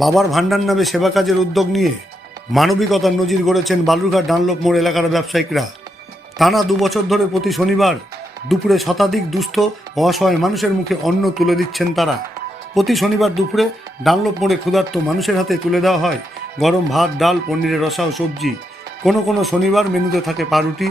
বাবার ভান্ডার নামে সেবা কাজের উদ্যোগ নিয়ে মানবিকতার নজির গড়েছেন বালুরঘাট ডানলপ মোড় এলাকার ব্যবসায়িকরা। টানা 2 বছর ধরে প্রতি শনিবার দুপুরে শতাধিক দুস্থ ও অসহায় মানুষের মুখে অন্ন তুলে দিচ্ছেন তারা। প্রতি শনিবার দুপুরে ডানলপ মোড়ে ক্ষুধার্ত মানুষের হাতে তুলে দেওয়া হয় গরম ভাত, ডাল, পনিরের রসা ও সবজি। কোনো শনিবার মেনুতে থাকে পাউরুটি,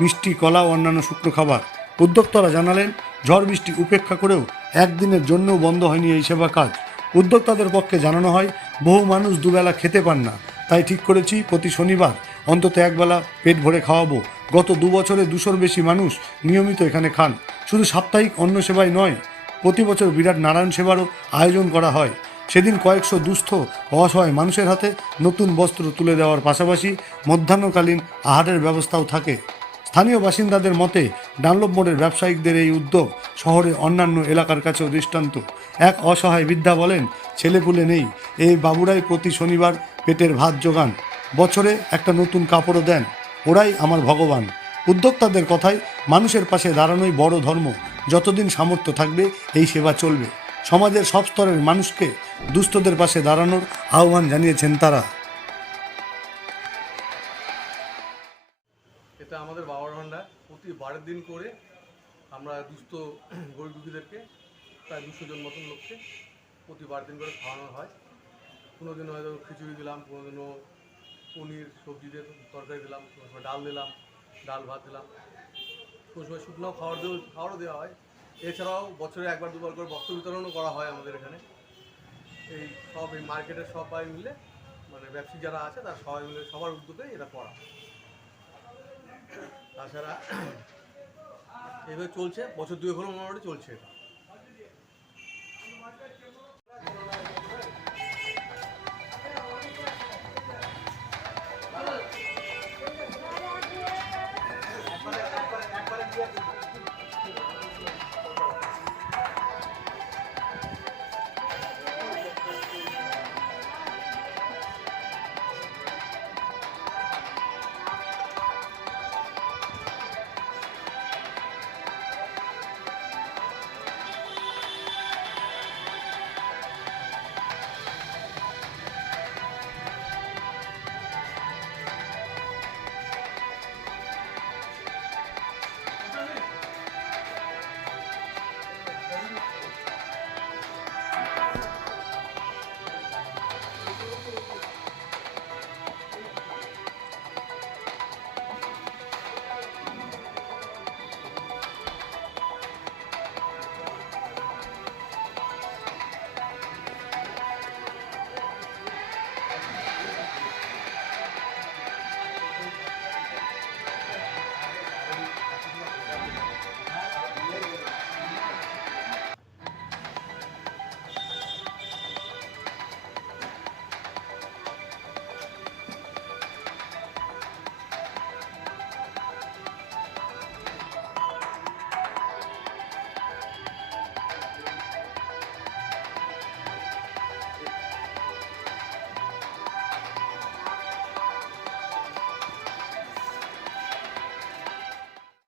মিষ্টি, কলা ও অন্যান্য শুকনো খাবার। উদ্যোক্তারা জানালেন, ঝড় বৃষ্টি উপেক্ষা করেও একদিনের জন্যও বন্ধ হয়নি এই সেবা কাজ। উদ্যোক্তাদের পক্ষে জানানো হয়, বহু মানুষ দুবেলা খেতে পান না, তাই ঠিক করেছি প্রতি শনিবার অন্তত একবেলা পেট ভরে খাওয়াবো। গত 2 বছরে 200-র বেশি মানুষ নিয়মিত এখানে খান। শুধু সাপ্তাহিক অন্ন সেবাই নয়, প্রতি বছর বিরাট নারায়ণ সেবারও আয়োজন করা হয়। সেদিন কয়েকশো দুস্থ ও অসহায় মানুষের হাতে নতুন বস্ত্র তুলে দেওয়ার পাশাপাশি মধ্যাহ্নকালীন আহারের ব্যবস্থাও থাকে। স্থানীয় বাসিন্দাদের মতে ডানলপ মোড়ের ব্যবসায়িকদের এই উদ্যোগ শহরের অন্যান্য এলাকার কাছেও দৃষ্টান্ত। এক অসহায় বৃদ্ধা বলেন, ছেলেপুলে নেই, এই বাবুরাই প্রতি শনিবার পেটের ভাত জোগান, বছরে একটা নতুন কাপড়ও দেন, ওরাই আমার ভগবান। উদ্যোক্তাদের কথায়, মানুষের পাশে দাঁড়ানোই বড় ধর্ম, যতদিন সামর্থ্য থাকবে এই সেবা চলবে। সমাজের সব স্তরের মানুষকে দুস্থদের পাশে দাঁড়ানোর আহ্বান জানিয়েছেন তারা। এটা আমাদের বাবার ভান্ডার প্রতি 12 দিন করে আমরা দুস্থ গরিব দুঃখীদেরকে প্রায় 200 জন মতন লোককে প্রতি 12 দিন করে খাওয়ানো হয়। কোনো দিন হয়তো খিচুড়ি দিলাম, কোনো দিনও পনির সবজি দিয়ে তরকারি দিলাম, কোনো সময় ডাল দিলাম, ডাল ভাত দিলাম, কোনো সময় শুকনো খাবারও দেওয়া হয়। এছাড়াও বছরে 1-2বার করে বস্ত্র বিতরণও করা হয় আমাদের এখানে। এই সব এই মার্কেটের সবাই মিলে, মানে ব্যবসায়ী যারা আছে তারা সবাই মিলে সবার উদ্যোগে এটা করা। তাছাড়া এইভাবে চলছে, বছর 2 হলো মোটামুটি চলছে এটা।